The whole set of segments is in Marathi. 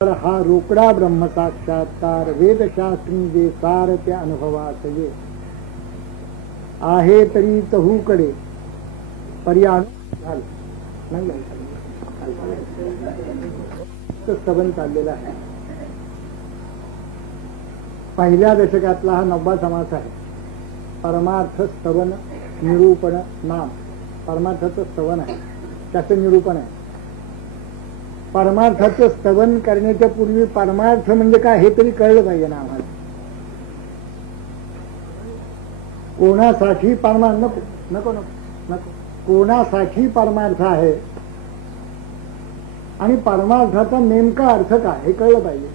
हा रोकडा ब्रह्मसाक्षात्कार वेदशास्त्री जे सार त्या अनुभवात ये आहे तरी चहूकडे पर्याय स्तवन चाललेला आहे. पहिल्या दशकातला हा 9वा समास आहे. परमार्थ स्तवन निरूपण नाम. परमार्थाचं स्तवन आहे, त्याचं निरूपण आहे. परमार्थाचं स्तवन करण्याच्या पूर्वी परमार्थ म्हणजे काय हे तरी कळलं पाहिजे ना आम्हाला. कोणासाठी परमार्थ नको नको नको नको कोणासाठी परमार्थ आहे आणि परमार्थाचा नेमका अर्थ काय हे कळलं पाहिजे.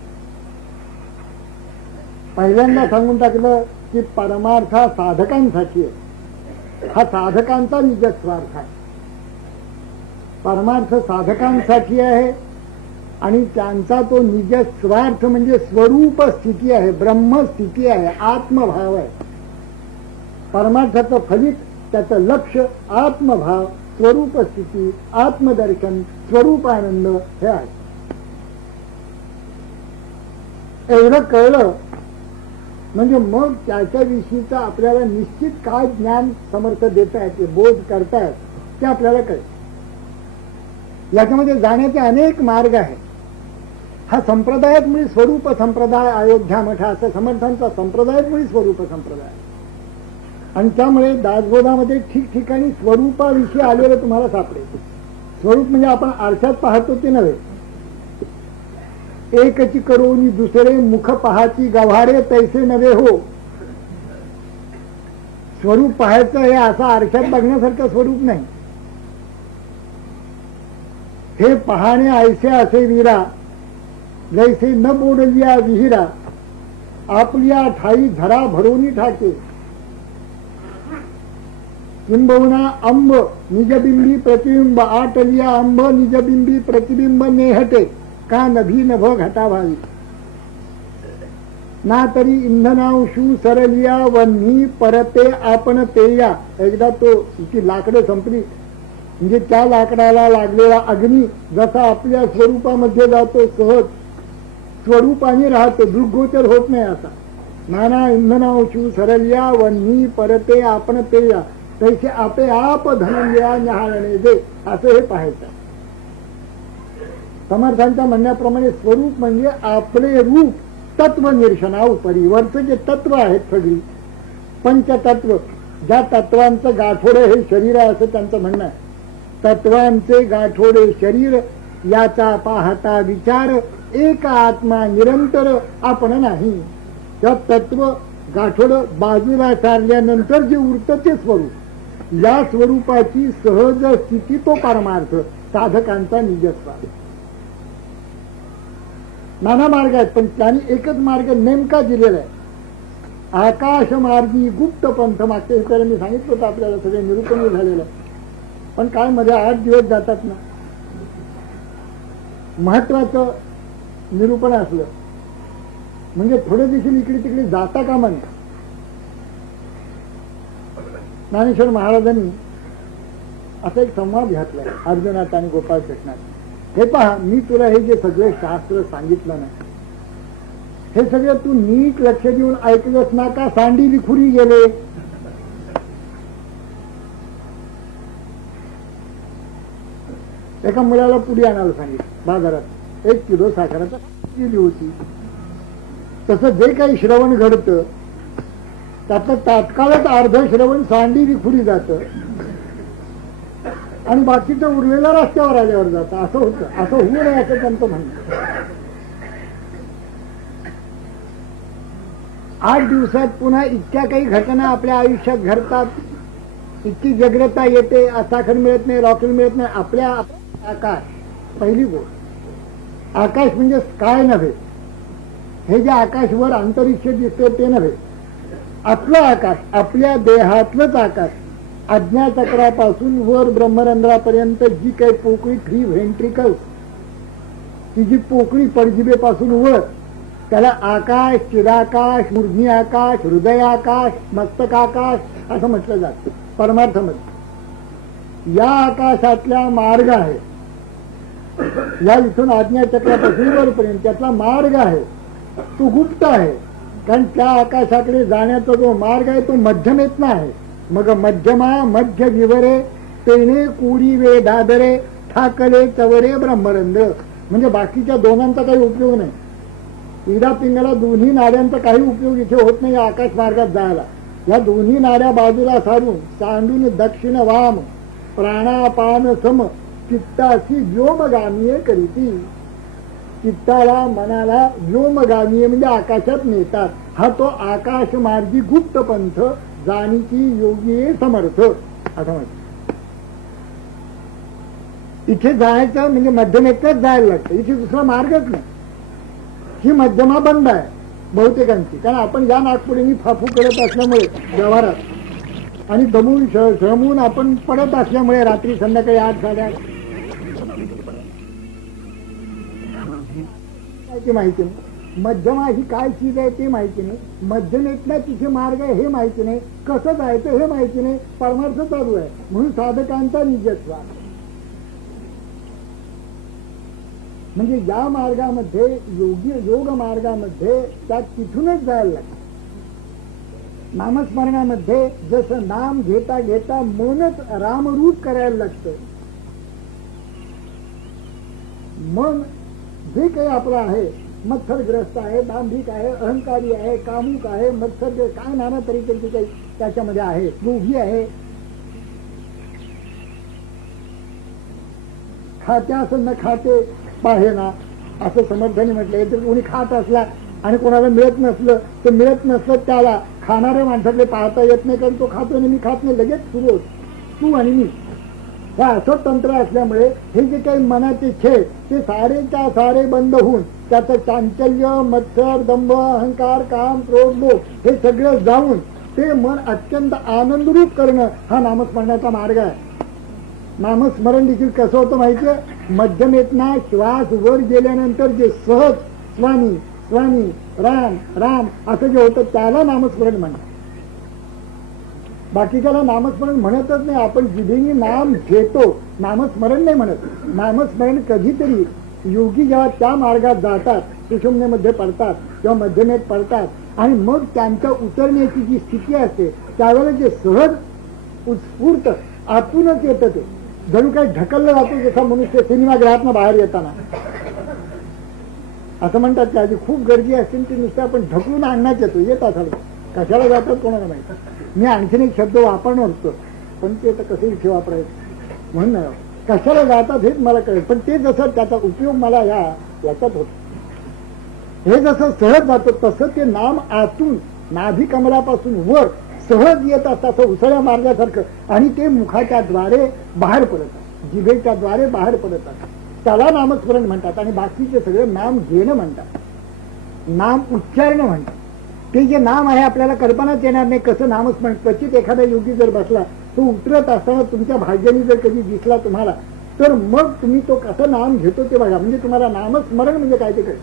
पहिल्यांदा सांगून टाकलं की परमार्थ हा साधकांसाठी आहे. हा साधकांचा निज स्वार्थ आहे. परमार्थ साधकांसाठी आहे आणि त्यांचा तो निज स्वार्थ म्हणजे स्वरूप स्थिती आहे, ब्रह्मस्थिती आहे, आत्मभाव आहे. परमार्थाचं फलित त्याचं लक्ष आत्मभाव, स्वरूप स्थिती, आत्मदर्शन, स्वरूपानंद हे आहे. एवढं कळलं म्हणजे मग त्याच्याविषयीचं आपल्याला निश्चित काय ज्ञान समर्थ देता येते, बोध करतायत ते आपल्याला कळेल. याच्यामध्ये जाण्याचे अनेक मार्ग आहेत. हा संप्रदायात मुळी स्वरूप संप्रदाय, अयोध्या मठ असं समर्थांचा संप्रदायात मुळी स्वरूप संप्रदाय. आणि त्यामुळे दासबोधामध्ये ठिकठिकाणी स्वरूपाविषयी आलेलं तुम्हाला सापडेल. स्वरूप म्हणजे आपण आरशात पाहतो ते नव्हे. एकची करोनी दुसरे मुख पहाची गव्हारे तैसे नव्हे हो. स्वरूप पाहायचं हे असं आरशात बघण्यासारखं स्वरूप नाही. हे पहाणे ऐसे असे वीरा जैसे न बोडलिया विहिरा आपल्या ठाई धरा भरोनी ठाके किंबहुना अंब निजबिंबी प्रतिबिंब आटलिया अंब निजबिंबी प्रतिबिंब नेहटे का नभी नभ घटाभावी ना तरी इंधनांशू सरलिया वन्ही परते आपण पेया. एकदा तो ती लाकडं संपली म्हणजे त्या लाकडाला लागलेला अग्नी जसा आपल्या स्वरूपामध्ये जातो, सहज स्वरूपाने राहतो, दृग्गोचर होत नाही. असा नाना इंधनांशू सरलिया वन्ही परते आपण पेया तैसे आपे आप धनंजया न्याहाळणे दे असं हे पाहायचं. समर्थांच्या म्हणण्याप्रमाणे स्वरूप म्हणजे आपले रूप तत्व निरशनाउपरी. वरचं जे तत्व आहेत सगळी पंचतत्व, ज्या तत्वांचं गाठोडे हे शरीर आहे असं त्यांचं म्हणणं आहे. तत्वांचे गाठोडे शरीर याचा पाहता विचार एक आत्मा निरंतर आपण नाही. त्या तत्व गाठोड बाजूला सारल्यानंतर जे उरतं ते स्वरूप, या स्वरूपाची सहज स्थिती तो परमार्थ साधकांचा निजस्वार्थ. नाना मार्ग आहेत पण त्यांनी एकच मार्ग नेमका दिलेला आहे. आकाश मार्गी गुप्त पंथ. मागच्या इतर मी सांगितलं होतं आपल्याला सगळे निरूपण झालेलं आहे. पण काय मध्ये 8 दिवस जातात ना. महत्वाचं निरूपण असलं म्हणजे थोडे देखील इकडे तिकडे जाता कामा नये. ज्ञानेश्वर महाराजांनी असा एक संवाद घातलाय अर्जुनात आणि गोपाळ कृष्णात. हे पहा, मी तुला हे जे सगळे शास्त्र सांगितलं ना, हे सगळं तू नीट लक्ष देऊन ऐकलंस ना का सांडी लिखुरी गेले. एका मुलाला पुडी आणायला सांगितलं बाजारात. 1 किलो साखराचा दिली होती. तसं जे काही श्रवण घडतं त्यातलं तात्काळच अर्ध श्रवण सांडी विखुरी जातं आणि बाकीचं उरलेलं रस्त्यावर आल्यावर जातं. असं होतं. असं होऊ नये असं त्यांचं म्हणणं. 8 दिवसात पुन्हा इतक्या काही घटना आपल्या आयुष्यात घडतात, इतकी जग्रता येते. साखर मिळत नाही, रॉकेल मिळत नाही. आपल्या आकाश पहिली गोष्ट. आकाश म्हणजे काय नव्हे. हे जे आकाशवर अंतरिक्ष दिसते ते नव्हे. आपलं आकाश, आपल्या देहातलंच आकाश. आज्ञाचक्रापासून वर ब्रह्मरंध्रापर्यंत जी काही पोकळी 3 व्हेंट्रिकल्स, ती जी पोकळी पडजिभेपासून वर, त्याला आकाश, चिदाकाश, मूर्ध्नी आकाश, हृदय आकाश, मस्तकाकाश असं म्हटलं जातं परमार्थामध्ये. या आकाशातल्या मार्ग आहे या इथून आज्ञाचक्रापासून वरपर्यंत त्यातला मार्ग आहे तो गुप्त आहे. कारण त्या आकाशाकडे जाण्याचा जो मार्ग आहे तो मध्यमेतला आहे. मग मध्यमा मध्य विवरे तेने कुडी वे दादरे ठाकले चवरे ब्रह्मरंध्र. म्हणजे बाकीच्या दोनांचा काही उपयोग नाही. इडा पिंगाला दोन्ही नाड्यांचा काही उपयोग इथे होत नाही आकाश मार्गात जायला. या दोन्ही नाड्या बाजूला सारून सांडून दक्षिण वाम प्राणापान सम चित्ताशी व्योमगामीय करीती. चित्ताला मनाला व्योमगामीय म्हणजे आकाशात नेतात. हा तो आकाश मार्गी गुप्त पंथ जाणीची योगी समर्थ असं म्हणतात. इथे जायचं म्हणजे मध्यमेतच जायला लागतं. इथे दुसरा मार्गच नाही. ही मध्यमा बंद आहे बहुतेकांची. कारण आपण या नागपुरीनी फाफू करत असल्यामुळे व्यवहारात आणि दमून श्रमून आपण पडत असल्यामुळे रात्री संध्याकाळी 8 साडेआठ ती माहिती नाही. मध्यमा ही काय चीज आहे ते माहिती नाही. मध्यमेतला तिथे मार्ग आहे हे माहिती नाही. कसं जायचं हे माहिती नाही. परमार्थ चालू आहे म्हणून साधकांचा निजत्व. म्हणजे या मार्गामध्ये योग मार्गामध्ये त्या तिथूनच जायला लागतं. नामस्मरणामध्ये जसं नाम घेता घेता मनच रामरूप करायला लागतं. मन जे काही आपलं आहे मत्सरग्रस्त आहे, दांभिक आहे, अहंकारी आहे, कामुक आहे, मत्सर काय नाना तरीके काही त्याच्यामध्ये आहे, लोभी आहे, खात्यास न खाते पाहेना असं समर्थाने म्हटलंय. तर कोणी खात असला आणि कोणाला मिळत नसलं तर मिळत नसलं त्याला खाणाऱ्या माणसाकडे पाहता येत नाही. कारण तो खातो आणि मी खात नाही लगेच सुरू होत तू आणि मी. हे असं तंत्र असल्यामुळे हे जे काही मनाचे खेळ ते सारेच्या सारे बंद होऊन त्याचं चांचल्य मत्सर दंभ अहंकार काम क्रोध लोभ हे सगळं जाऊन ते मन अत्यंत आनंदरूप करणं हा नामस्मरणाचा मार्ग आहे. नामस्मरण देखील कसं होतं माहितीये. मध्यमेतना श्वास वर गेल्यानंतर जे सहज स्वामी स्वामी राम राम असं जे होतं त्याला नामस्मरण म्हणतात. बाकीच्याला नामस्मरण म्हणतच नाही. आपण जिभेने नाम घेतो नामस्मरण नाही म्हणत. नामस्मरण कधीतरी योगी जेव्हा त्या मार्गात जातात सुषुम्नेमध्ये पडतात किंवा मध्यमेत पडतात आणि मग त्यांच्या उतरण्याची जी स्थिती असते त्यावेळेला जे सहज उत्स्फूर्त आतूनच येतं ते जणू काही ढकललं जातो. जसा मनुष्य सिनेमागृहातनं बाहेर येताना असं म्हणतात की आधी खूप गर्दी असतील ते नुसतं आपण ढकलून आणण्यात येतो. येत असाल कशाला जातात कोणाला माहिती. मी आणखीन एक शब्द वापरणार होतो पण ते तर कसं इथे वापरायचं म्हणून कशाला जातात हेच मला कळेल. पण ते जसं त्याचा उपयोग मला याच्यात होतो. हे जसं सहज जातो तसं ते नाम आतून नाभी कमलापासून वर सहज येत असतात उसळ्या मार्गासारखं आणि ते मुखाच्या द्वारे बाहेर पडतात जिभेच्या द्वारे बाहेर पडतात. त्याला नामस्मरण म्हणतात. आणि बाकीचे सगळे नाम घेणं म्हणतात, नाम उच्चारणं म्हणतात. ते जे नाम आहे आपल्याला कल्पनाच येणार नाही कसं नामस्मरण. क्वचित एखादा योगी जर बसला तो उतरत असताना तुमच्या भाग्याने जर कधी दिसला तुम्हाला तर मग तुम्ही तो कसं नाम घेतो ते बघा. म्हणजे तुम्हाला नामस्मरण म्हणजे काय ते कळेल.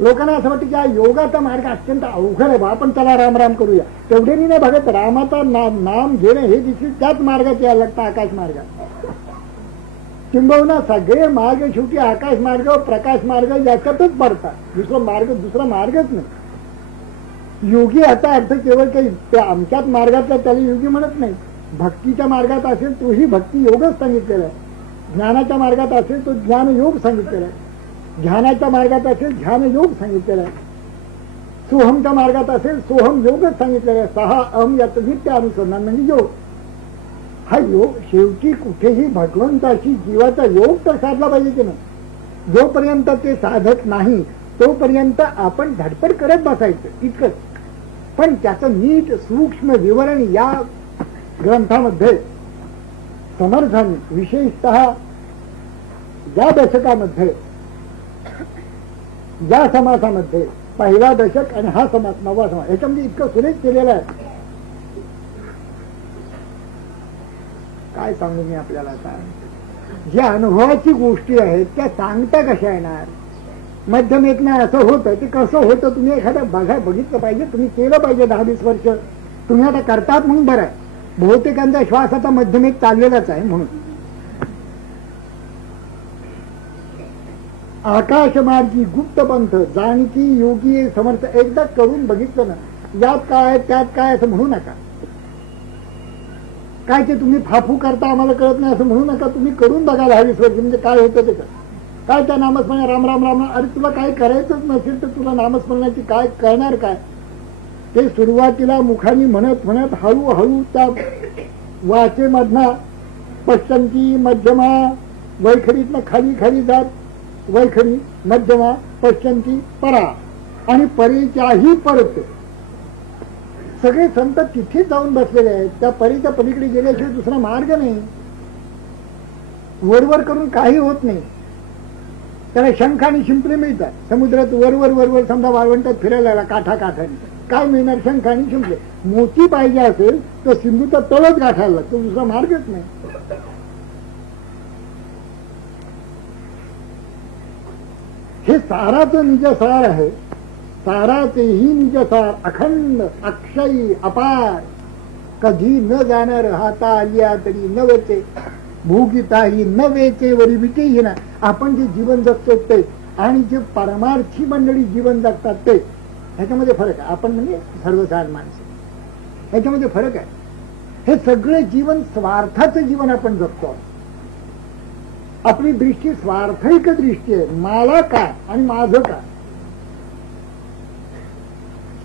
लोकांना असं वाटतं की हा योगाचा मार्ग अत्यंत अवघड आहे बा आपण त्याला राम राम करूया. तेवढेही नाही बघत. रामाचा नाम घेणं हे देखील त्याच मार्गात यायला लागतं आकाश मार्गात. किंबहुना सगळे मार्ग शेवटी आकाश मार्ग प्रकाश मार्ग याच्यातच पडतात. दुसरा मार्गच नाही. योगी याचा अर्थ केवळ काही आमच्याच मार्गातला त्याला योगी म्हणत नाही. भक्तीच्या मार्गात असेल तोही भक्ती योगच सांगितलेला आहे. ज्ञानाच्या मार्गात असेल तो ज्ञान योग सांगितलेला आहे. ध्यानाच्या मार्गात असेल ध्यान योग सांगितलेला आहे. सोहमच्या मार्गात असेल सोहम योगच सांगितलेला आहे. 6 अहम याचं नित्य अनुसंधान म्हणजे योग. हा योग शेवटी कुठेही भगवंताशी जीवाचा योग तर साधला पाहिजे की नाही. जोपर्यंत ते साधत नाही तोपर्यंत आपण धडपड करत बसायचं इतकंच. पण त्याचं नीट सूक्ष्म विवरण या ग्रंथामध्ये समर्थांनी विशेषतः या दशकामध्ये या समासामध्ये पहिला दशक आणि हा समास 9वा समास याच्यामध्ये इतकं सुरेख केलेलं आहे. काय सांगू मी आपल्याला. काय ज्या अनुभवाची गोष्टी आहेत त्या सांगता कशा येणार. मध्यमेतनं असं होतं ते कसं होतं तुम्ही एखादं बघितलं पाहिजे. तुम्ही केलं पाहिजे 10-20 वर्ष. तुम्ही आता करतात म्हणून बरं आहे. बहुतेकांचा श्वास आता मध्यमेत चाललेलाच आहे म्हणून. आकाशमार्गी गुप्त पंथ जाणकी योगी समर्थ. एकदा करून बघितलं ना, यात काय त्यात काय असं म्हणू नका. काय ते तुम्ही फाफू करता आम्हाला कळत नाही असं म्हणू नका. तुम्ही करून बघा 10-20 वर्ष, म्हणजे काय होतं ते काय त्या नामस्मरण राम राम राम. अरे तुला काय करायचंच नसेल तर तुला नामस्मरणाची काय करणार काय. ते सुरुवातीला मुखाने म्हणत म्हणत हळूहळू त्या वाचेमधना पश्चंती मध्यमा वैखरीतनं खाली खाली जात, वैखरी मध्यमा पश्चंती परा आणि परीच्याही परत. सगळे संत तिथेच जाऊन बसलेले आहेत. त्या परीच्या पलीकडे गेल्याशिवाय दुसरा मार्ग नाही. वरवर करून काही होत नाही. त्याला शंख आणि शिंपले मिळतात. समुद्रात वरवर वरवर समजा वाळवंटात फिरायला लागला काठा काठाने काय मिळणार, शंख आणि शिंपले. मोती पाहिजे असेल तर सिंधूचा तळच गाठायला लागतो, दुसरा मार्गच नाही. हे साराचं निजसार आहे. साराचेही निजसार अखंड अक्षयी अपार. कधी न जाणार हाता आलिया तरी न वेचे भूगीताही न वेचे वरी विटेही ना. आपण जे जीवन जगतो ते आणि जे परमार्थी मंडळी जीवन जगतात ते, ह्याच्यामध्ये फरक आहे. आपण म्हणजे सर्वसाधारण माणसं, ह्याच्यामध्ये फरक आहे. हे सगळे जीवन स्वार्थाचं जीवन आपण जगतो. आपली दृष्टी स्वार्थिक दृष्टी आहे. मला काय आणि माझं काय.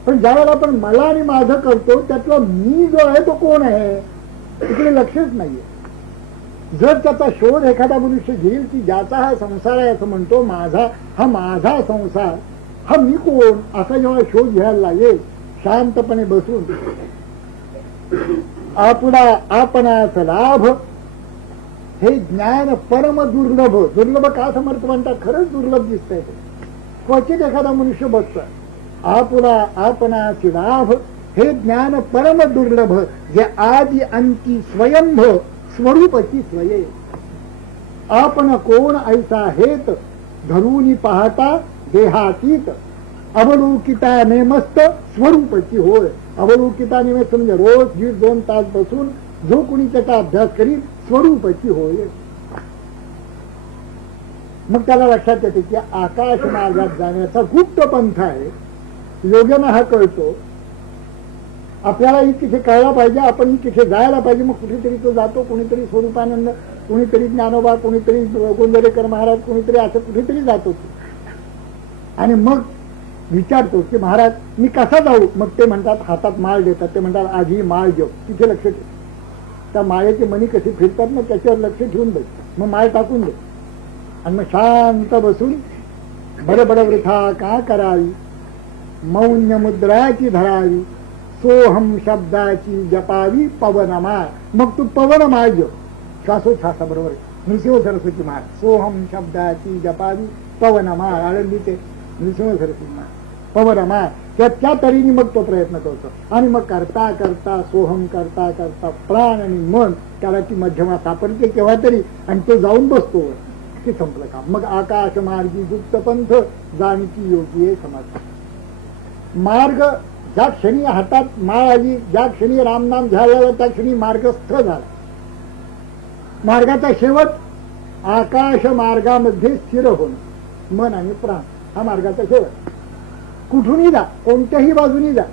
पण ज्यावेळेला आपण मला आणि माझं करतो त्यातला मी जो आहे तो कोण आहे तिकडे लक्षच नाहीये. जर त्याचा शोध एखादा मनुष्य घेईल की ज्याचा हा संसार आहे असं म्हणतो, माझा संसार, हा मी कोण असा जेव्हा शोध घ्यायला लागेल शांतपणे बसून, आपला आपणाच लाभ हे ज्ञान परम दुर्लभ. दुर्लभ का समर्थ म्हणतात, खरंच दुर्लभ दिसतंय. क्वचित एखादा मनुष्य बसतो. आपला आपणाच लाभ हे ज्ञान परम दुर्लभ, जे आदि अंती स्वयंभ स्वरूपची स्वये. आपण कोण ऐसा हेत धरूनी पाहता देहातीत. अवलोकिता नेमस्त स्वरूपची होय. अवलोकिता नेमस्त म्हणजे रोज 1.5-2 तास बसून जो कोणी त्याचा अभ्यास करील स्वरूपची होय. मग त्याला लक्षात येते की आकाश मार्गात जाण्याचा गुप्त पंथ आहे. योग्यानं हा कळतो. आपल्यालाही तिथे कळला पाहिजे, आपण तिथे जायला पाहिजे. मग कुठेतरी तो जातो, कोणीतरी स्वरूपानंद, कोणीतरी ज्ञानोबा, कोणीतरी गोंदरेकर महाराज, कोणीतरी असं कुठेतरी जातो. आणि मग विचारतो की महाराज मी कसा जाऊ. मग ते म्हणतात, हातात माळ देतात. ते म्हणतात आधी माळ घेऊ. तिथे लक्ष ठेव. त्या माळेची मणी कशी फिरतात ना त्याच्यावर लक्ष ठेवून बस. मग माळ टाकून दे आणि मग शांत बसून बडबड वृथा का करावी, मौन्य मुद्राची धरावी, सोहम शब्दाची जपावी पवनमाळ. मग तू पवनमाळ घेऊ. श्वासोच्छ्वासा बरोबर नृसिंह सरस्वती माळ. सोहम शब्दाची जपावी पवनमाळ. आळंदीचे नृसिंह सरस्वती माळ पवनमाळ. त्या तऱ्हेने मग तो प्रयत्न करतो. आणि मग करता करता सोहम करता करता प्राण आणि मन त्याला ती मध्यमा सापडते केव्हा तरी, आणि तो जाऊन बसतो. ते संपलं काम. मग आकाश मार्गी गुप्त पंथ जाणकी योगी समर्थ. मार्ग ज्या क्षणी हातात माळ आली, ज्या क्षणी रामनाम झाला त्या क्षणी मार्गस्थ झाला. मार्गाचा शेवट आकाश मार्गामध्ये स्थिर होणं. मन आणि प्राण हा मार्गाचा शेवट. कुठूनही जा, कोणत्याही बाजूनी जा,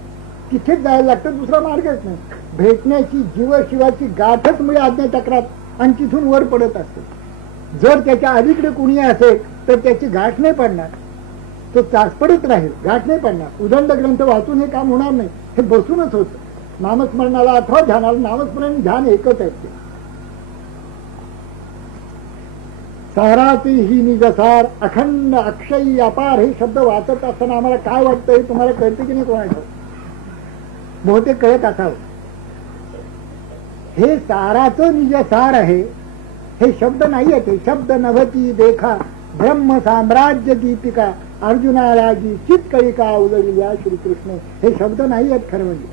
तिथेच जायला लागतं. दुसरा मार्गच नाही. भेटण्याची जीवशिवाची गाठच म्हणजे आज्ञाचक्रात, आणि तिथून वर पडत असते. जर त्याच्या अलीकडे कुणी असेल तर त्याची गाठ नाही पडणार. तो पडत राहील, गाठ नाही पडणार. उदंड ग्रंथ वाचून हे काम होणार नाही. हे बसूनच होत. नामस्मरणाला अथवा ध्यानाला, नामस्मरण ध्यान एकच आहे. साराचे ही निजसार अखंड अक्षयी अपार. हे शब्द वाचत असताना आम्हाला काय वाटतं हे तुम्हाला कळते की नाही कोणाचं, बहुतेक कळत असावं. हे साराचं निजसार आहे. हे शब्द नाही आहेत. हे शब्द नभती देखा ब्रह्म साम्राज्य दीपिका अर्जुनाला जी चितकळिका उलविल्या श्रीकृष्ण. हे शब्द नाही आहेत खरं म्हणजे.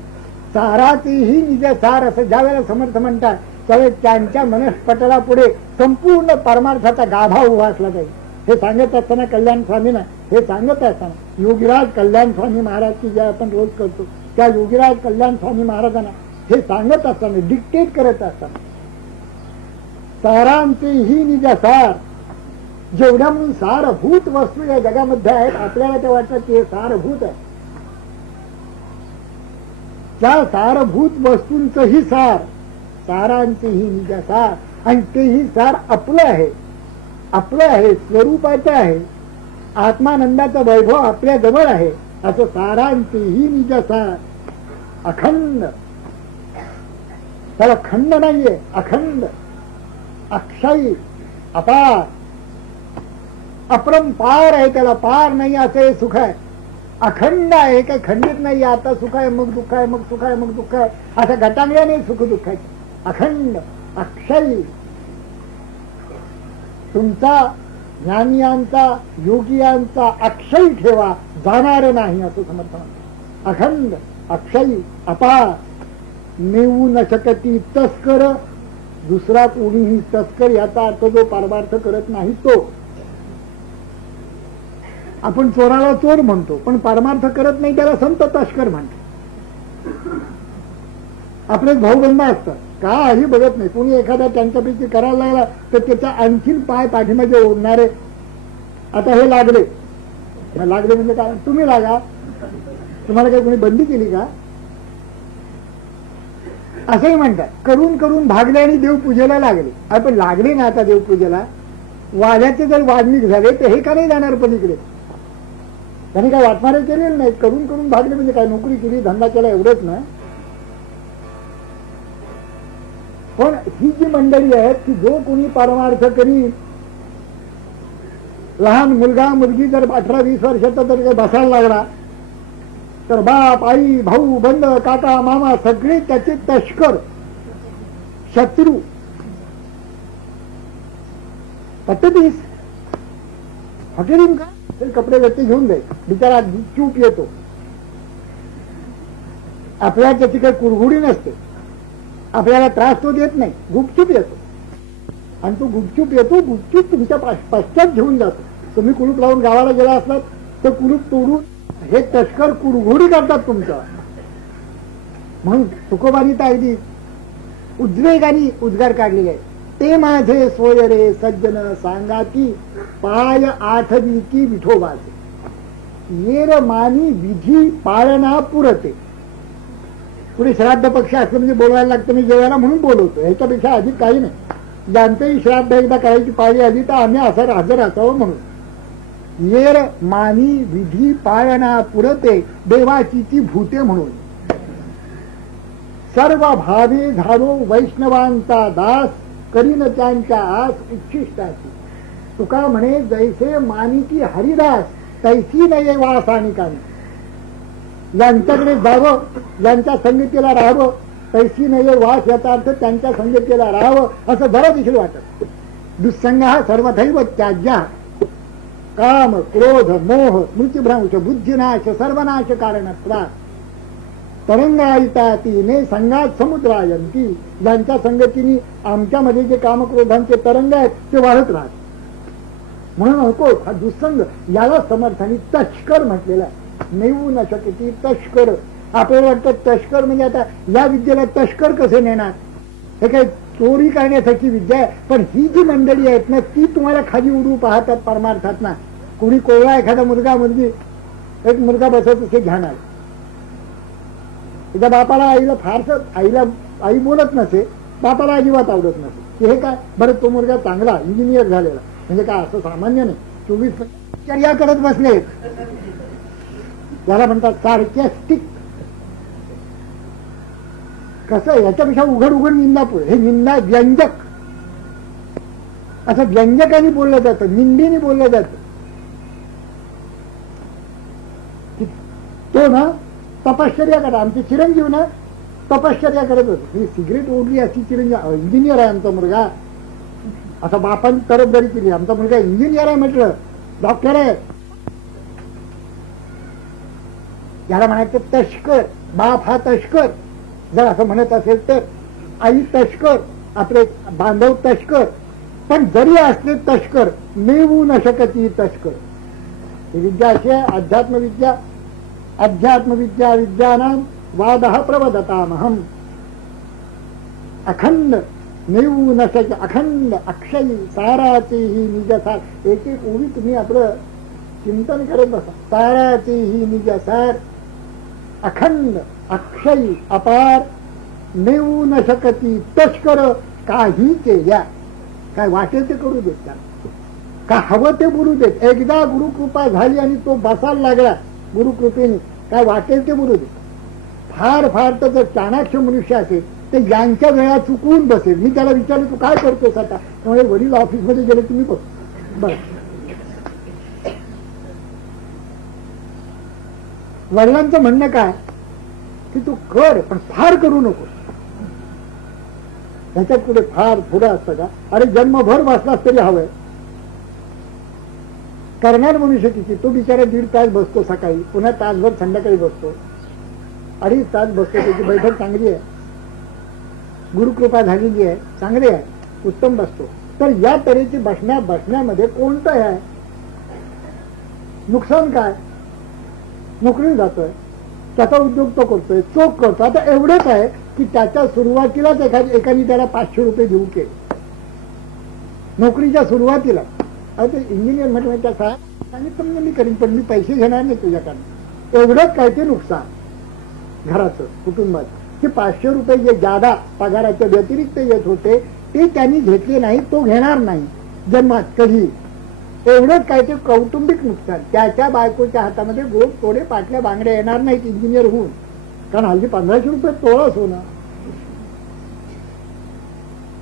साराचेही निजसार असं ज्या वेळेला समर्थ म्हणतात त्यावेळेस त्यांच्या मनस्पटला पुढे संपूर्ण परमार्थाचा गाभा उभा असला पाहिजे. हे सांगत असताना कल्याण स्वामींना, हे सांगत असताना योगीराज कल्याण स्वामी महाराज की जे आपण रोज करतो त्या योगीराज कल्याण स्वामी महाराजांना हे सांगत असताना, डिक्टेट करत असताना, सारांचेही निजसार जेवढ्या म्हणून सारभूत वस्तू या जगामध्ये आहेत आपल्याला ते वाटतं की हे सारभूत आहे. त्या सारभूत वस्तूंचंही सार, सारांचेही निज सार, आणि तेही सार आपलं आहे, आपलं आहे, स्वरूपाचं आहे, आत्मानंदाचं वैभव आपल्या जवळ आहे. असं सारांचेही निज सार अखंड, त्याला खंड नाहीये, अखंड, अक्षय, अपार, अपरंपार आहे, त्याला पार नाही असं हे सुख आहे. अखंड आहे, काही खंडित नाही. आता सुख आहे मग दुःख आहे, मग सुख आहे मग दुःख आहे, असं गटांगळ्या नाही सुख दुःख आहे. अखंड, अक्षय. तुमचा ज्ञानियांचा, योगियांचा अक्षय ठेवा, जाणार नाही असं समर्थ म्हणतात. अखंड, अक्षय, अपार, नेऊ न शकती तस्कर. दुसरा कोणीही तस्कर याचा अर्थ जो परमार्थ करत नाही तो. आपण चोराला चोर म्हणतो, पण परमार्थ करत नाही त्याला संत तस्कर म्हणतो. आपले भाऊबंद असतात, काही बघत नाही. कोणी एखादा त्यांच्यापैकी करायला लागला तर त्याच्या आणखीन पाय पाठीमागे ओढणारे. आता हे लागले, लागले म्हणजे काय? तुम्ही लागा, तुम्हाला काही कोणी बंदी केली का? असंही म्हणतात. करून करून भागले आणि देवपूजेला लागले. आपण लागले ना आता देवपूजेला, वाड्याचे जर वाढणीक झाले तर हे का नाही जाणार पलीकडे? त्यांनी काय वाटणारे केलेलं नाही. करून करून भागले म्हणजे काय? नोकरी केली, धंदा केला, एवढंच ना. पण ही जी मंडळी आहेत की जो कोणी परमार्थ करी, लहान मुलगा मुलगी जर 18-20 वर्षाचा जर काही बसायला लागला तर बाप, आई, भाऊ, बंद, काका, मामा सगळे त्याचे तस्कर, शत्रू. पट्टतीस हॉटेलिंग का ते कपडे व्यक्ती घेऊन जाईल, बिचारा चूप येतो. आपल्याला त्याची काही कुरघुडी नसते, आपल्याला त्रास तो देत नाही, गुपचूप येतो. आणि तो गुपचूप येतो, गुपचूप तुमच्या पश्चात घेऊन जातो. तुम्ही कुलूप लावून गावाला गेला असलात तर कुलूप तोडून हे तस्कर कुरघोडी करतात तुमचं. म्हणून तुकोबानी तर अगदी उद्वेगाने उद्गार काढलेले आहे. ते माझे सोय रे सज्जन सांगाती, पाय आठवी की विठोबाचे, येर मानी विधी पाळना पुरते. पुढे श्राद्ध पक्ष असं म्हणजे बोलवायला लागतं, मी जेवायला म्हणून बोलवतो, ह्याच्यापेक्षा अधिक काही नाही. ज्यांचंही श्राद्ध एकदा करायची पाळी आली तर आम्ही असं हजर असावं म्हणून. येर मानी विधी पाळना पुरते, देवाची ती भूते म्हणून. सर्व भावे झालो वैष्णवांचा दास, करीन त्यांच्या आस उच्छिष्टाची. तुका म्हणे जैसे मानिकी हरिदास, तैसी नये वास आणि काही. यांच्याकडे जावं, यांच्या संगतीला राहावं, तैसी नये वास याचा अर्थ त्यांच्या संगतीला राहावं असं जरा देखील वाटत. दुःसंग हा सर्वथैव त्याज्या. काम, क्रोध, मोह, मृत्युभ्रंश, बुद्धिनाश, सर्वनाश कारणत्वा. तरंगायिता तीने संगात समुद्रायंती. ज्यांच्या संगतीने आमच्यामध्ये जे कामक्रोधांचे तरंग आहेत ते वाढत राहत. म्हणून नको हा दुःसंग, याला समर्थाने तस्कर म्हटलेला आहे. नेऊ न शकती तस्कर. आपल्याला वाटतं तस्कर म्हणजे आता या विद्येला तस्कर कसे नेणार, हे काही चोरी करण्यासाठी विद्या आहे. पण ही जी मंडळी आहेत ना ती तुम्हाला खाली उडू पाहतात परमार्थात ना. कोणी कोवळा एखादा मुलगा मुलगी, एक मुलगा बसत असे घ्याणार, त्याच्या बापाला आईला फारसं, आईला आई बोलत नसे, बापाला अजिबात आवडत नसे. हे काय बरं, तो मुलगा चांगला इंजिनियर झालेला म्हणजे काय असं सामान्य नाही. 24 चर्या करत बसले, त्याला म्हणतात सार्कॅस्टिक. कसं याच्यापेक्षा उघड उघड निंदा पुढे, हे निंदा व्यंजक, असं व्यंजकाने बोललं जातं, निंदीने बोललं जातं. तो ना तपश्चर्या करा. आमचे चिरंजीव ना तपश्चर्या करत होते. ही सिगरेट ओढली अशी चिरंजीव, इंजिनियर आहे आमचा मुलगा, असं बापांनी तरफदारी केली. आमचा मुलगा इंजिनियर आहे म्हटलं, डॉक्टर आहे. याला म्हणायचं तस्कर. बाप हा तस्कर जर असं म्हणत असेल तर, आई तस्कर, आपले बांधव तस्कर. पण जरी असले तस्कर, नेऊ न शकती तस्कर. ही विद्या अशी आहे, अध्यात्मविद्या. अध्यात्मविद्या विद्यानां वादः प्रवदतामहम्. अखंड नेऊ नशाचे अखंड अक्षयी साराचे ही निजसार. एक एक ओळी तुम्ही आपलं चिंतन करत बसा. साराचे ही निजसार अखंड अक्षयी अपार नेऊ न शकती तस्कर काही केल्या. काय वाटेल ते करू देत त्यांना, का हवं ते बोलू देत. एकदा गुरुकृपा झाली आणि तो बसायला लागला गुरुकृपेने, काय वाटेल ते बोलू देत. फार फार तर जर चाणाक्ष मनुष्य असेल ते यांच्या वेळा चुकवून बसेल. मी त्याला विचारलं तू काय करतोस आता, त्यामुळे वडील ऑफिसमध्ये गेले तुम्ही बस. बरं, वडिलांचं म्हणणं काय की तू कर पण फार करू नको. ह्याच्यात पुढे फार पुढं असतं का. अरे जन्मभर बसलास तरी हवंय. करणार मनुष्य किती. तो बिचारा 1.5 तास बसतो सकाळी, पुन्हा तासभर संध्याकाळी बसतो, 2.5 तास बसतो. त्याची बैठक चांगली आहे, गुरुकृपा झालेली आहे, चांगली आहे, उत्तम बसतो. तर या तऱ्हेची बसण्यामध्ये कोणतं आहे नुकसान. काय नोकरी जातोय, त्याचा उद्योग तो करतोय, चोख करतो. आता एवढंच आहे की त्याच्या सुरुवातीलाच एकाने त्याला 500 रुपये देऊ केले नोकरीच्या सुरुवातीला. आता इंजिनियर म्हटलं त्या सांगितलं मी करीन पण मी पैसे घेणार नाही तुझ्याकडनं. एवढंच काय ते नुकसान घराचं कुटुंबाचं की 500 रुपये जे जादा पगाराच्या व्यतिरिक्त येत होते ते त्यांनी घेतले नाही, तो घेणार नाही जन्मात कधी. एवढंच काय ते कौटुंबिक नुकसान. त्याच्या बायकोच्या हातामध्ये गोड थोडे पाटल्या बांगड्या येणार नाहीत इंजिनियर होऊन, कारण हल्ली 1500 रुपये तोळस होणं.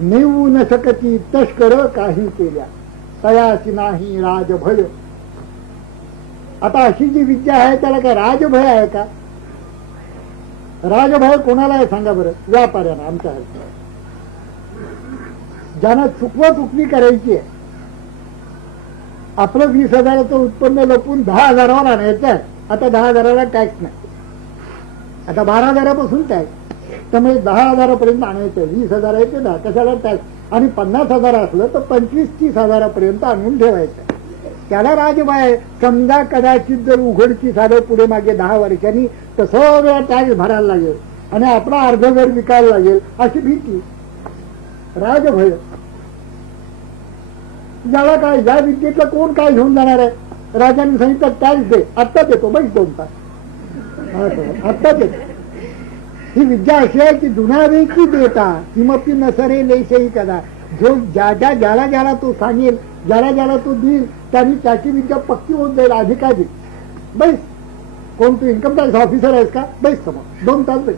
नेऊ न शकती तस्कर काही केल्या तयासी नाही राजभय. आता अशी जी विद्या आहे त्याला काय राजभय आहे का. राजभय कोणाला आहे सांगा बरं. व्यापाऱ्यांना. आमच्या ज्यांना चुकवी करायची आहे. आपलं 20,000चं उत्पन्न लपून 10,000वर आणायचं आहे. आता 10,000ला टॅक्स नाही, आता 12,000पासून टॅक्स. त्यामुळे 10,000पर्यंत आणायचं. 20,000 आहे ते 10, कशाला टॅक्स. आणि 50,000 असलं तर 25-30,000पर्यंत आणून ठेवायचं. त्याला राजबाय. समजा कदाचित जर उघडकीस झालं पुढे मागे 10 वर्षांनी तर सगळा टॅक्स भरायला लागेल आणि आपला अर्ध घर विकायला लागेल अशी भीती. राजभय. ज्याला काय या विद्येतलं कोण काय घेऊन जाणार आहे. राजांनी सांगितलं टॅक्स दे, आत्ता देतो बस 2 तास, आत्ता देतो. ही विद्या अशी आहे की जुनावे की देता किमपी नसरे लेशही कदा. जो ज्याला तो सांगेल, ज्याला तो देईल त्यांनी त्याची विद्या पक्की होत जाईल अधिकाधिक. बैस. कोण तू इन्कम टॅक्स ऑफिसर आहेस का, बैस समोर 2 तास बैस,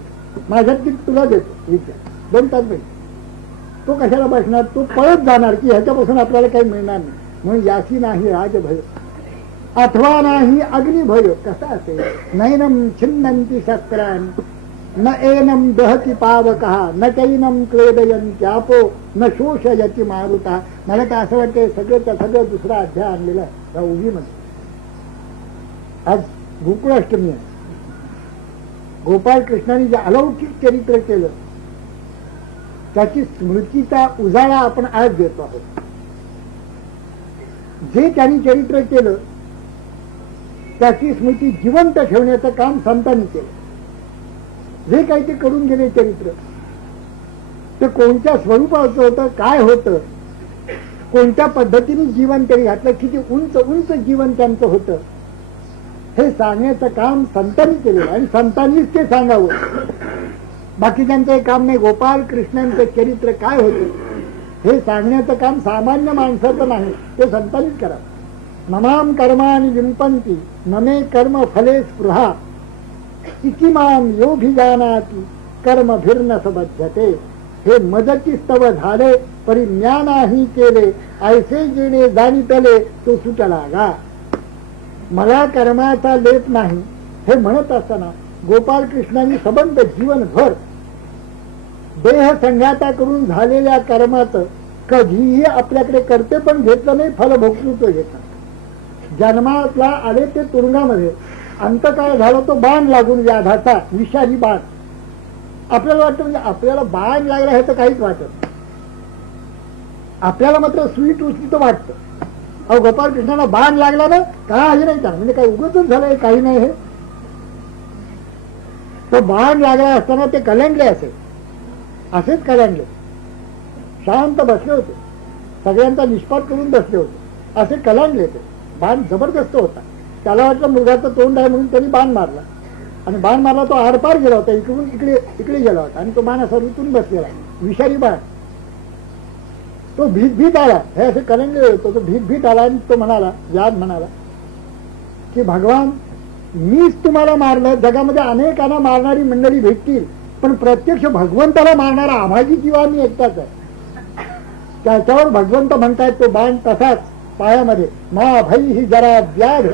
माझ्यात तुला देतो विद्या 2 तास बैस. तो कशाला बसणार, तो पळत जाणार की ह्याच्यापासून आपल्याला काही मिळणार नाही. म्हणून याची नाही राजभय अथवा नाही अग्निभय. कसा असेल. नैनम छिन्नंती शस्त्रांनी न एनम दहती पावकहा न चैनम क्लेदयन्त्यापो न शोषयती मारुता. मला तर असं वाटतं सगळं दुसरा अध्याय आणलेला आहे उभीमध्ये. आज गोकुळाष्टमी आहे. गोपाळ कृष्णाने जे अलौकिक चरित्र केलं त्याची स्मृतीचा उजाळा आपण आज देतो आहोत. जे त्यांनी चरित्र केलं त्याची स्मृती जिवंत ठेवण्याचं काम संतांनी केलं. जे काही ते करून गेले चरित्र ते कोणत्या स्वरूपाचं होतं, काय होतं, कोणत्या पद्धतीने जीवन त्यांनी घातलं, किती उंच उंच जीवन त्यांचं होतं हे सांगण्याचं काम संतांनी केलेलं आणि संतांनीच ते सांगावं. बाकीच्यांचं हे काम नाही. गोपाळ कृष्णांचं चरित्र काय होतं हे सांगण्याचं काम सामान्य माणसाचं नाही, ते संतांनीच करावं. नमाम कर्माणि विंपन्ति नमे कर्म फले स्पृहा इति माम योभिजानाति कर्म भिर्न सबध्यते. हे मदती स्तव झाले परी म्या नाही केले ऐसे जेणे जाणितले तो सुटला गा. मला कर्माचा लेप नाही हे म्हणत असताना गोपाळ कृष्णांनी सबंध जीवनभर देह संघाता करून झालेल्या कर्माचं कधीही आपल्याकडे करते पण घेतलं नाही, फलभोक्तृत्व घेतलं. जन्माला आले ते तुरुंगामध्ये, अंतकाळ झाला तो बाण लागून व्याधाचा विषारी बाण. आपल्याला वाटतं म्हणजे आपल्याला बाण लागला हे तर काहीच वाटत, आपल्याला मात्र सुई टोचली तर वाटतं. अहो गोपाळ कृष्णाला बाण लागला ना काही नाही का म्हणजे काही उगतच झालंय काही नाही. हे तो बाण लागला असताना ते कलंडले असेच कलंडले. शांत बसले होते, सगळ्यांचा निष्पात करून बसले होते. असे कलांडले ते. बाण जबरदस्त होता. त्याला वाटलं मृगाचं तोंड आहे म्हणून त्यांनी बाण मारला, आणि बाण मारला तो आरपार गेला होता, इकडून इकडे इकडे गेला होता, आणि तो बाण असा रुतून बसलेला, विषारी बाण. तो भीत भीत आला, हे असे कलंगले होतो, तो भीत भीत आला, आणि तो म्हणाला, याद म्हणाला की भगवान, मीच तुम्हाला मारलं. जगामध्ये अनेकांना मारणारी मंडळी भेटतील, पण प्रत्यक्ष भगवंताला मारणारा आभाजी जीवा मी एकटाच आहे. त्याच्यावर भगवंत म्हणतायत तो बाण तसाच पायामध्ये, मा भई ही जरा व्याध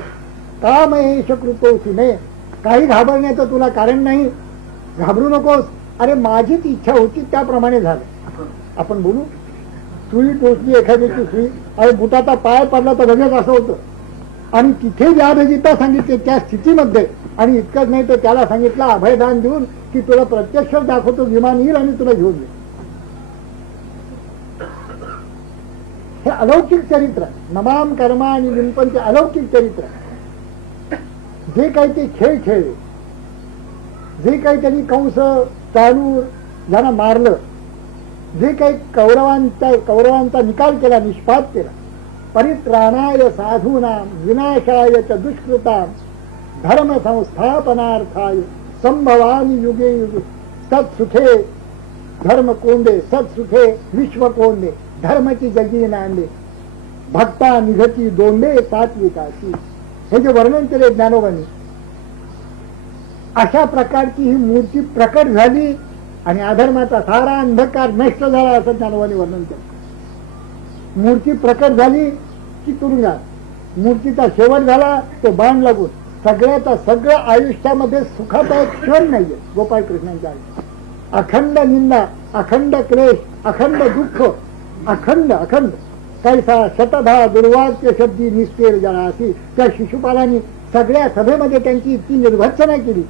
कामयेश कृतोसी मे. काही घाबरण्याचं तुला कारण नाही, घाबरू नकोस. अरे माझीच इच्छा होती त्याप्रमाणे झालं. आपण बोलू, सुई टोचली एखाद्याची सुई, अरे बुटाचा पाय पडला तर लगेच असं होतं. आणि तिथे व्याधजिता सांगितले त्या स्थितीमध्ये, आणि इतकंच नाही तर त्याला सांगितलं अभयदान देऊन की तुला प्रत्यक्ष दाखवतो, विमान येईल आणि तुला घेऊन येईल. हे अलौकिक चरित्र, नमाम कर्मा आणि लिंपनचे अलौकिक चरित्र. जे काही ते खेळ खेळले, जे काही त्यांनी कंस चालू ज्यांना मारलं, जे काही कौरवांचा निकाल केला, निष्पात केला, परित्राणाय साधूनाम विनाशाय च दुष्कृताम धर्म संस्थापनार्थाय संभवामी युगे युगे सत्सुखे धर्म कोंडे सत्सुखे विश्व कोंडे धर्माची जगी नांदे भक्ता निघती दोंडे सात्विकाशी. हे जे वर्णन केले ज्ञानोबांनी, अशा प्रकारची ही मूर्ती प्रकट झाली आणि अधर्माचा सारा अंधकार नष्ट झाला असं ज्ञानोबांनी वर्णन केलं. मूर्ती प्रकट झाली की तुरुंगात, मूर्तीचा शेवट झाला तो बाण लागून. सगळ्याचा सगळं आयुष्यामध्ये सुखाचा एक क्षण नाहीये गोपाळकृष्णांच्या आयुष्यात. अखंड निंदा, अखंड क्लेश, अखंड दुःख, अखंड अखंड कैसा शतधा दुर्वाक्य शब्दी निस्तेर जरा अशी त्या शिशुपालांनी सगळ्या सभेमध्ये त्यांची इतकी निर्भत्सना केली,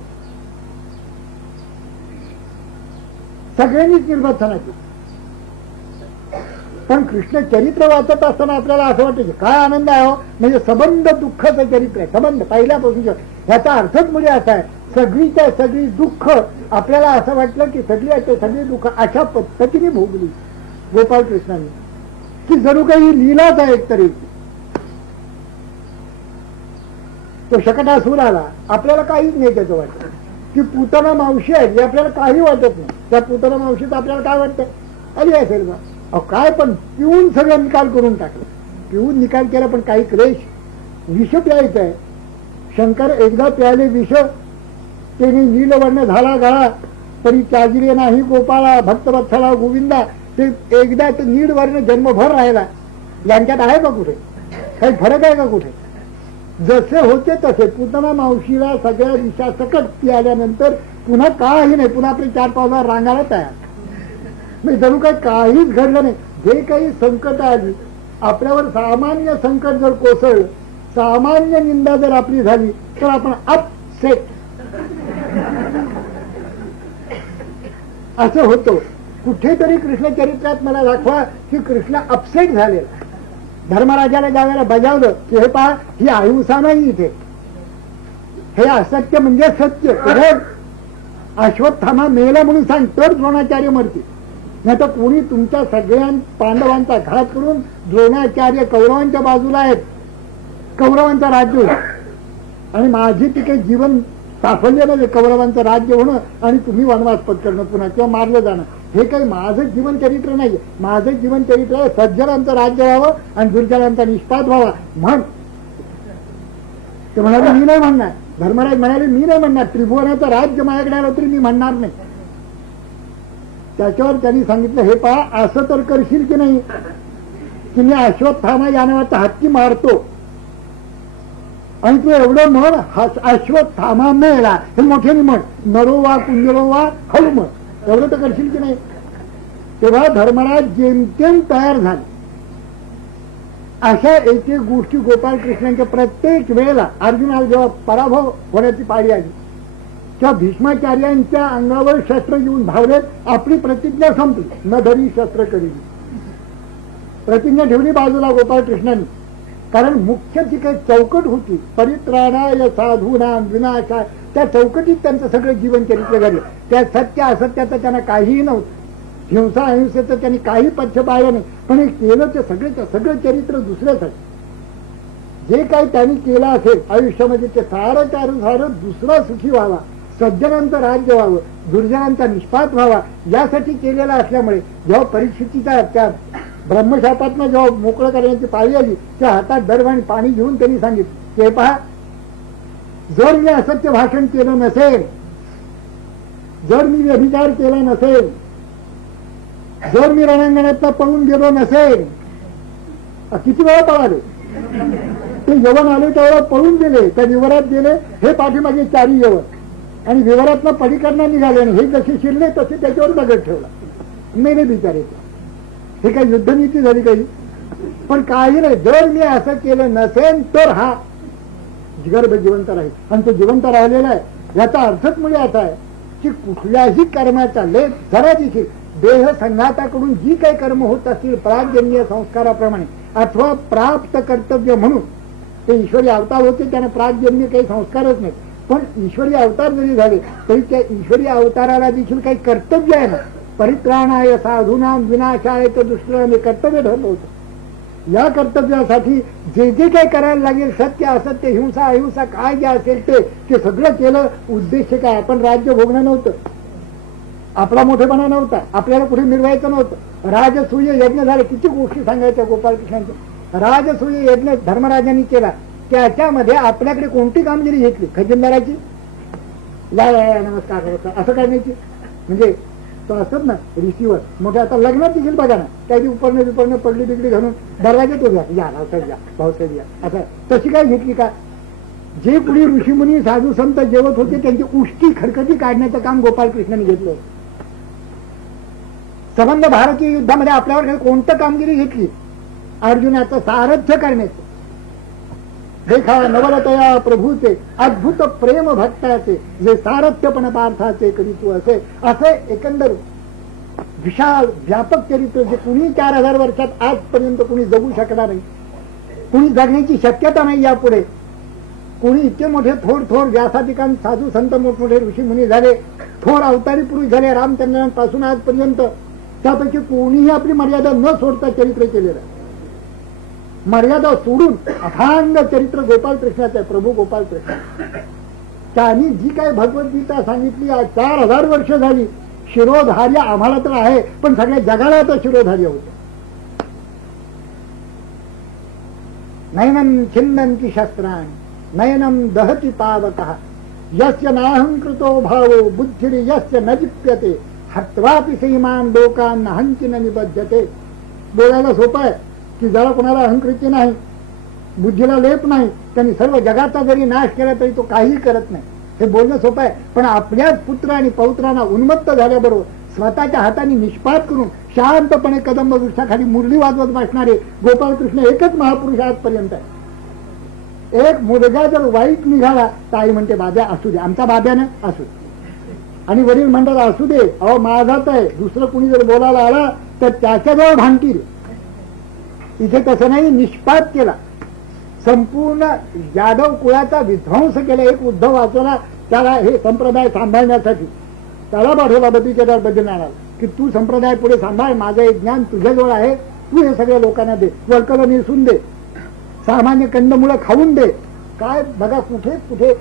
सगळ्यांनीच निर्भत्सना केली. पण कृष्ण चरित्र वाचत असताना आपल्याला असं वाटतं की काय आनंद आहे हो, म्हणजे संबंध दुःखाचं चरित्र आहे. संबंध पहिल्यापासून ह्याचा अर्थच म्हणजे असा आहे, सगळीच्या सगळी दुःख आपल्याला असं वाटलं की सगळी दुःख अशा पद्धतीने भोगली गोपाळकृष्णांनी की जणू काही लीलाच आहे एकतरी. तो शकटासूर आला, आपल्याला काहीच नाही त्याचं वाटतं. की पूतना मावशी आहे आपल्याला काही वाटत नाही. त्या पूतना मावशीत आपल्याला काय वाटतं, आली असेल का, अहो काय, पण पिऊन सगळं निकाल करून टाकलं. पिऊन निकाल केला, पण काही क्लेश. विष प्यायचं आहे. शंकर एकदा प्यायले विष, त्याने नीलवर्ण झाला गळा, तरी त्याजिले नाही गोपाळा भक्तवत्सला गोविंदा. ते एकदा ते नीलवर्ण जन्मभर राहिला. यांच्यात आहे का कुठे काही फरक आहे का कुठे? जसे होते तसे पूतना मावशीला सगळ्या विषया सकट पियाल्यानंतर पुन्हा काही नाही, पुन्हा आपले 4 पावलावर रांगायला तयार. म्हणजे जणू काही काहीच घडलं नाही. जे काही संकट आली आपल्यावर, सामान्य संकट जर कोसळलं, सामान्य निंदा जर आपली झाली तर आपण अपसेट असं होतो. कुठेतरी कृष्ण चरित्रात मला दाखवा की कृष्ण अपसेट झालेला. धर्मराजाला ज्यावेळेला बजावलं की हे पहा, ही अहिंसा नाही, इथे हे असत्य म्हणजे सत्य. अश्वत्थामा मेला म्हणून सांग तर द्रोणाचार्य मरतील, नाही तर कोणी तुमच्या सगळ्या पांडवांचा घात करून द्रोणाचार्य कौरवांच्या बाजूला आहेत, कौरवांचा राज्य, आणि माझी तिकडे जीवन साफल्य कौरवांचं राज्य होणं आणि तुम्ही वनवास पत्करणं पुन्हा किंवा मारलं जाणं. हे काही माझं जीवन चरित्र नाही. माझं जीवन चरित्र आहे सज्जनांचं राज्य व्हावं आणि दुर्जनांचा निष्पात व्हावा. म्हण ते म्हणाले मी नाही म्हणणार. धर्मराज म्हणाले मी नाही म्हणणार. त्रिभुवनाचं राज्य माझ्याकडे आलं तरी मी म्हणणार नाही. त्याच्यावर त्यांनी सांगितलं हे पहा, असं तर करशील की नाही की मी अश्वत्थामा या नावाचा हत्ती मारतो आणि तू एवढं म्हण अश्वत्थामा मेला, हे मोठ्याने म्हण, नरो वा कुंजरो वा हळू म्हण, एवढं तर करशील की नाही. तेव्हा धर्मराज जेमतेम तयार झाले. अशा एक एक गोष्टी गोपाळकृष्णांच्या प्रत्येक वेळेला अर्जुनाला जेव्हा पराभव होण्याची पाळी आली तेव्हा भीष्माचार्यांच्या अंगावर शस्त्र घेऊन धावले. आपली प्रतिज्ञा संपली, न धरी शस्त्र करी, प्रतिज्ञा ठेवली बाजूला गोपाळकृष्णांनी. कारण मुख्य जी काही चौकट होती, परित्राणाय साधूनाम विनाशाय, त्या चौकटीत त्यांचं सगळं जीवन चरित्र घडलं. त्या सत्य असत्याचं त्यांना काहीही नव्हतं. हिंसा अहिंसेचं त्यांनी काही पक्ष पाळलं नाही, पण हे केलं ते सगळं चरित्र दुसऱ्यासाठी. जे काही त्यांनी केलं असेल आयुष्यामध्ये ते सारं दुसरा सुखी व्हावा, सज्जनांचं राज्य व्हावं, दुर्जनांचा निष्पात व्हावा यासाठी केलेला असल्यामुळे जेव्हा परीक्षितीचा त्या ब्रह्मशापातनं जेव्हा मोकळं करण्याची पाळी आली, त्या हातात दर्भ आणि पाणी घेऊन त्यांनी सांगितलं की पहा, जर मी असत्य भाषण केलं नसेल, जर मी व्यभिचार केला नसेल, जर मी रणांगणात पळून गेलो नसेल, किती वेळा पळाले ते यवन आले त्यावेळेला पळून गेले, त्या विवरात गेले, हे पाठीमागे 4 यवन, आणि विवरातनं पलीकडनं निघाले आणि हे जसे शिरले तसे त्याच्यावर दगड ठेवला. मेले बिचारे. हे काही युद्धनीती झाली काही? पण काही नाही. जर मी असं केलं नसेल तर हा जिगर्भ जिवंत राहील, आणि तो जिवंत राहिलेला आहे. याचा अर्थच म्हणजे असा आहे की कुठल्याही कर्माचा लेख जरा देखील देह संघाताकडून जी काही कर्म होत असतील प्रागजन्य संस्काराप्रमाणे अथवा प्राप्त कर्तव्य म्हणून, ते ईश्वरी अवतार होते त्यांना प्रागजन्य काही संस्कारच नाही, पण ईश्वरी अवतार जरी झाले तरी त्या ईश्वरी अवताराला देखील काही कर्तव्य आहे ना. परित्राणाय साधूनाम विनाशाय तर दुष्टांनी कर्तव्य ठरलं होतं. या कर्तव्यासाठी जे जे काही करायला लागेल, सत्य असत्य हिंसा अहिंसा काय जे असेल ते सगळं केलं. उद्देश काय? आपण राज्य भोगणं नव्हतं, आपला मोठेपणा नव्हता, आपल्याला कुठे मिरवायचं नव्हतं. राजसूय यज्ञ झाले. किती गोष्टी सांगायच्या गोपालकृष्णांच्या. राजसूय यज्ञ धर्मराजांनी केला, त्याच्यामध्ये आपल्याकडे कोणती कामगिरी घेतली? खजिनदाराची या नमस्कार असं करण्याची, म्हणजे तो असत ना रिसिवर मोठे. आता लग्नात देखील बघा ना, काही उपरणं पडली बिगडी घालून दरवाज्यात उभ्या, या रावसाहेब या, भाऊसाहेब या, असं. तशी काय घेतली का? जे पुढे ऋषीमुनी साधू संत जेवत होते त्यांची उष्टी खडखटी काढण्याचं काम गोपालकृष्णांनी घेतलं. संबंध भारतीय युद्धामध्ये आपल्यावर कोणतं कामगिरी घेतली? अर्जुनाचं सारथ्य करण्याचं. देखा नवलतया प्रभूचे अद्भुत प्रेम भक्ताचे, जे सारथ्यपण पार्थाचे कधी तू असे. असे एकंदर विशाल व्यापक चरित्र जे कुणी 4000 वर्षात आजपर्यंत कुणी जगू शकणार नाही, कुणी जगण्याची शक्यता नाही यापुढे. कुणी इतके मोठे थोर व्यासाधिकांत साधू संत मोठमोठे ऋषी मुनी झाले, थोर अवतारी पुरुष झाले रामचंद्रांपासून आजपर्यंत, त्यापैकी कोणीही आपली मर्यादा न सोडता चरित्र केलेलं आहे. मर्यादा सोडून अथांग चरित्र गोपालकृष्णाचं आहे. प्रभू गोपालकृष्ण त्यांनी जी काय भगवद्गीता सांगितली 4000 वर्ष झाली. शिरोधार्य आम्हाला तर आहे, पण सगळ्या जगाला तर शिरोधार्य होत. नयनम छिन्नन्ति शस्त्राणि नयनम दहति पावकः यस्य नाहंकृतो भावो बुद्धिर्यस्य न जिप्यते हत्वापि सीमान् लोकान् हंति न निबध्यते. बोलायला सोपं आहे की ज्याला कोणाला अहंकृती नाही, बुद्धीला लेप नाही, त्यांनी सर्व जगाचा जरी नाश केला तरी तो काही करत नाही. हे बोलणं सोपं आहे, पण आपल्याच पुत्र आणि पौत्रांना उन्मत्त झाल्याबरोबर स्वतःच्या हाताने निष्पात करून शांतपणे कदंब वृक्षाखाली मुरली वाजवत बसणारे गोपालकृष्ण एकच महापुरुष आजपर्यंत आहे. एक मुलगा जर वाईट निघाला तर आई म्हणते बाब्या असू दे, आमचा बाब्यानं असू दे, आणि वडील म्हणतात असू दे, अहो माझाच आहे. दुसरं कुणी जर बोलायला आला तर त्याच्याजवळ भांडतील. इथे तसं नाही, निष्पात केला. संपूर्ण यादव कुळाचा विध्वंस केला. एक उद्धव वाचला, त्याला हे संप्रदाय सांभाळण्यासाठी त्याला पाठवला बद्रीकेदार बद्रीनाथाला की तू संप्रदाय पुढे सांभाळ, माझं एक ज्ञान तुझ्याजवळ आहे, तू हे सगळ्या लोकांना दे, वळकलं निसून दे, सामान्य कंदमुळं खाऊन दे. काय बघा कुठे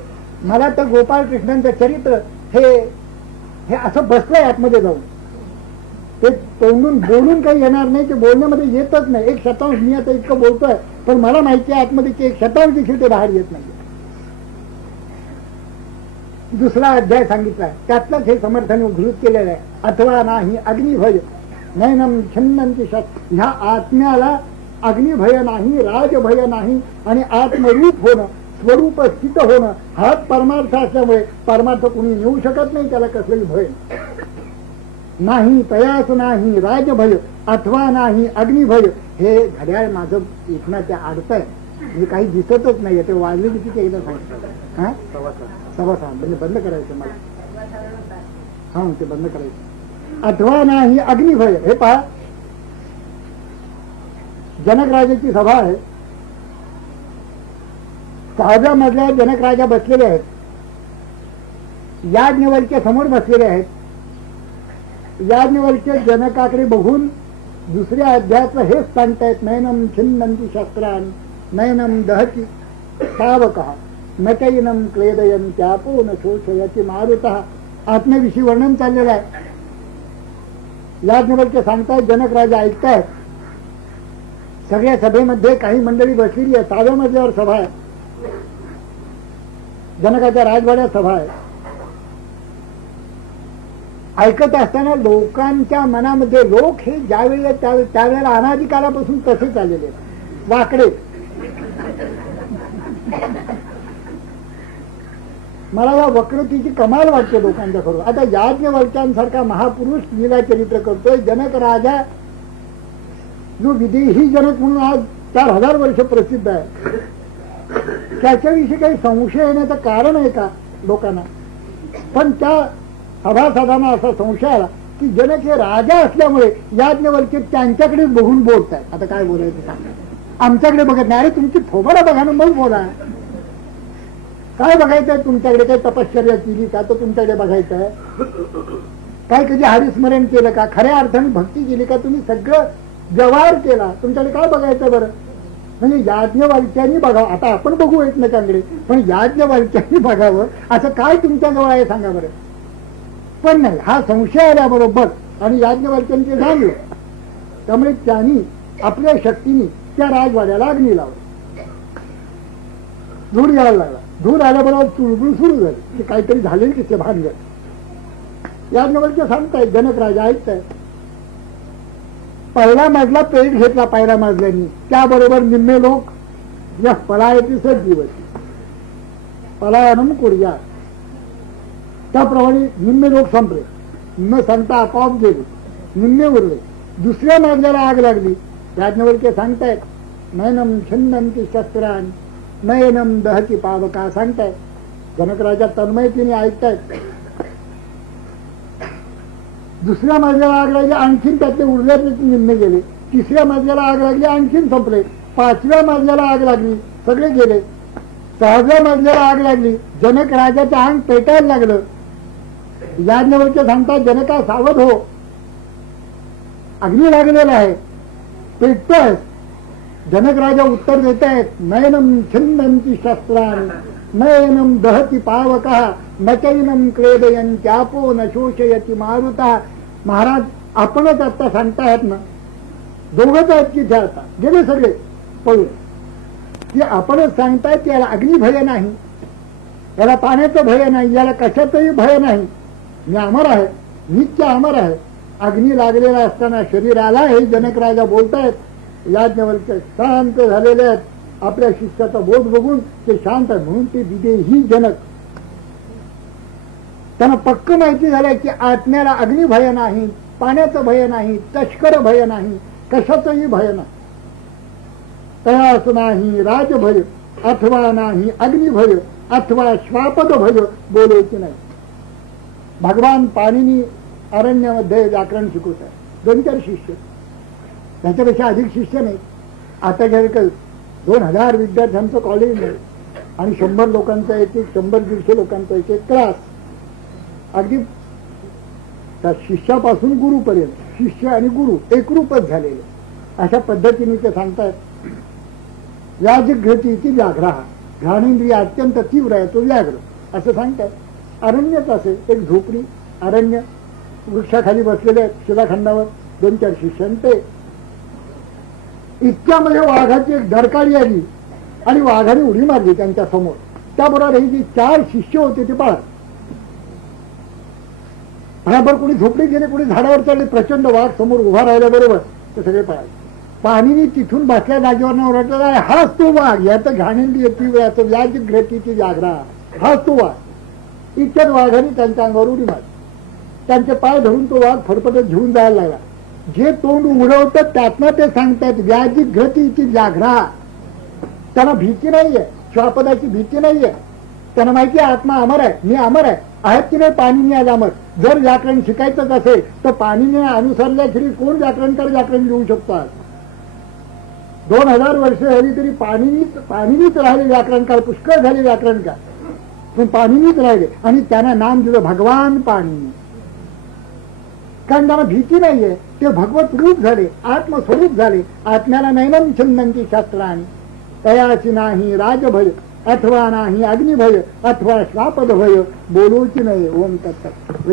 मला तर गोपालकृष्णांचं चरित्र हे असं बसलंय आतमध्ये जाऊन. ते तोंडून बोलून काही येणार नाही, ते बोलण्यामध्ये येतच नाही. 1/शतांश मी आता इतकं बोलतोय, पण मला माहिती आहे आतमध्ये की 1/शतांश देखील ते बाहेर येत नाही. दुसरा अध्याय सांगितला आहे, त्यातलंच हे समर्थन घृत केलेलं आहे. अथवा नाही अग्निभय नयनम छिन्नन्ति शस्त्राणि. ह्या आत्म्याला अग्निभय नाही, राजभय नाही, आणि आत्मरूप होणं, स्वरूप स्थित होणं हाच परमार्थ असल्यामुळे परमार्थ कुणी नेऊ शकत नाही, त्याला कसलंही भय नाही. तयास नाही राजभय अथवा नाही अग्निभय. हे घड्याळ माझं इथनाच्या अर्थ आहे, म्हणजे काही दिसतच नाही. ते वाजले किती एकदा सांगितलं. हा 6:15 म्हणजे बंद करायचं मला. हा ते बंद करायचं. अथवा नाही अग्निभय. हे पहा, जनक राजाची सभा आहे. 6व्या मजल्यावर जनक राजा बसलेले आहेत, याज्ञवल्क्य समोर बसलेले आहेत. याज्ञवल्क्य जनकाकडे बघून दुसऱ्या अध्यायाचं हेच सांगतायत, नयनम छिन्नंती शस्त्रान नयनम दहती पावकः न चैनम क्लेदयन्त्यापो न शोषयति मारुतः. आत्म्याविषयी वर्णन चाललेलं आहे. याज्ञवल्क्य सांगतायत, जनक राजा ऐकतायत. सगळ्या सभेमध्ये काही मंडळी बसलेली आहे. 6व्या मजल्यावर सभा आहे, जनकाच्या राजवाड्यात सभा आहे. ऐकत असताना लोकांच्या मनामध्ये, लोक हे ज्यावेळी त्यावेळेला अनादिकालापासून तसे चाललेले वाकडे. मला या वक्रतेची कमाल वाटते लोकांच्या खरोखर. आता याज्ञवल्क्यांसारखा महापुरुष लीला चरित्र करतोय. जनक राजा जो विदेही जनक म्हणून आज 4000 वर्ष प्रसिद्ध आहे, त्याच्याविषयी काही संशय येण्याचं कारण आहे का लोकांना? पण त्या सभासदांना असा संशय आला की जनक हे राजा असल्यामुळे याज्ञवल्क्य त्यांच्याकडे बघून बोलतायत. आता काय बोलायचं सांगा, आमच्याकडे बघत नाही. अरे तुमची थोबाडा बघा ना, मग बोला. काय बघायचंय तुमच्याकडे? काही तपश्चर्या केली का तर तुमच्याकडे बघायचंय? काय कधी हरिस्मरण केलं का? खऱ्या अर्थाने भक्ती केली का? तुम्ही सगळं व्यवहार केला, तुमच्याकडे काय बघायचं बरं? म्हणजे याज्ञवल्क्यांनी बघावं. आता आपण बघू एकमेकांकडे, पण याज्ञवल्क्यांनी बघावं असं काय तुमच्याजवळ आहे सांगा बरं? पण नाही. हा संशय आल्याबरोबर आणि याज्ञवल्क्यांनी ते जाणलं, त्यामुळे त्यांनी आपल्या शक्तीने त्या राजवाड्याला अग्नी लावला. धूर यायला लागला. धूर आल्याबरोबर चुळबुळ सुरू झाली की काहीतरी झालेली तिथे भानगड. याज्ञवल्क्य सांगतायत, जनक राजा ऐकताय. पहिला मजला पेट घेतला पहिल्या मजल्यानी, त्याबरोबर निम्मे लोक या पलायती दिवस पलायनम कुर्या, त्याप्रमाणे निम्मे लोक संपले. न सांगता आपोआप गेले, निम्मे उरले. दुसऱ्या मजल्याला आग लागली. याज्ञवल्क्य सांगतायत, नयनम छिन्नंती शस्त्रान नयनम दहती पावका सांगतायत. जनक राजा तन्मयतेने ऐकतायत. दुसऱ्या मजल्याला आग लागली, आणखीन त्यातले उरल्याचे निम्मे गेले. तिसऱ्या मजल्याला आग लागली, आणखीन संपले. 5व्या मजल्याला आग लागली, सगळे गेले. 6व्या मजल्याला आग लागली, जनक राजाचं अंग पेटायला लागलं. याज्ञवल्क्य सांगतात, जनका सावध हो, अग्नी लागलेला आहे, पेटतोय. जनक राजा उत्तर देत आहेत, नयनम छिन्नंती शस्त्रान नयनम दहती पावकः न चैनम क्लेदयन्त्यापो न शोषयति मारुतः. महाराज आपणच आता सांगतायत ना, दोघंच आहेत की ते आता गेले सगळे पळून, की आपणच सांगतायत याला अग्नी भय नाही, याला पाण्याचं भय नाही, याला कशाचंही भय नाही. मी अमर आहे, नित्य अमर आहे. अग्नी लागलेला असताना शरीराला हे जनक राजा बोलतायत. याज्ञवल्क्य शांत झालेले आहेत. आपल्या शिष्याचा बोध बघून ते शांत आहे. म्हणून ते विदेही जनक, त्यांना पक्क माहिती झालंय की आत्म्याला अग्नी भय नाही, पाण्याचं भय नाही, तस्कर भय नाही, कशाचंही भय नाही. तयास नाही राजभय अथवा नाही अग्निभय अथवा श्वापद भय बोलायचे नाही. भगवान पाणिनी अरण्यामध्ये व्याकरण शिकवत आहे. 2-4 शिष्य, त्याच्यापेक्षा अधिक शिष्य नाही. आता जर 2000 विद्यार्थ्यांचं कॉलेज नाही आणि 100 लोकांचा एक 100-150 लोकांचा एक क्लास. अगदी त्या शिष्यापासून गुरुपर्यंत शिष्य आणि गुरु एकरूपच झालेले. अशा पद्धतीने ते सांगतायत. व्याजघ्रती ती व्याघ्र, घ्राणेंद्रिय अत्यंत तीव्र आहे तो व्याघ्र असं सांगतात. अरण्यच असे एक झोपडी, अरण्य, वृक्षाखाली बसलेले आहेत शिलाखंडावर 2-4 शिष्यांचे. इतक्यामध्ये वाघाची एक धडकाळी आली आणि वाघाने उडी मारली त्यांच्या समोर. त्याबरोबर ही जी 4 शिष्य होते ते पळाले. बरोबर कोणी झोपडी गेले, कोणी झाडावर चढले. प्रचंड वाघ समोर उभा राहिल्याबरोबर ते सगळे पळाले. पाणीनी तिथून बसल्या जागेवर ओरडला, हाच तो वाघ, याचं घाणेंद्रिय तीव्र, याचं व्याजघ्रतीची व्याघ्र, हाच तो वाघ. इतक्यात वाघाने त्यांच्या अंगावर उडी मारली. त्यांचे पाय धरून तो वाघ फडफडत घेऊन जायला लागला. जे तोंड उघडवतं त्यातनं ते सांगतायत व्याजघ्रतीची व्याघ्र. त्यांना भीती नाहीये, श्वापदाची भीती नाहीये. त्यांना माहिती आहे आत्मा अमर आहे, मी अमर आहे. आहेत की नाही पाणिनी आज अमर. जर व्याकरण शिकायचंच असेल तर पाणिनी अनुसरल्याखेरी कोण व्याकरणकार व्याकरण लिहू शकतो? आज 2000 वर्ष झाली तरी पाणिनीच राहिले व्याकरणकार, पुष्कळ झाले व्याकरणकार, पण पाणिनीच राहिले. आणि त्यांना नाम दिलं भगवान पाणिनी. कारण त्यांना भीती नाहीये, ते भगवत रूप झाले, आत्मस्वरूप झाले. आत्म्याला नैनम छंदंती शास्त्राणी तयाची नाही राजभय अथवा नाही अग्निभय अथवा श्वापद भय बोलूची नाही. ओम तत्सत.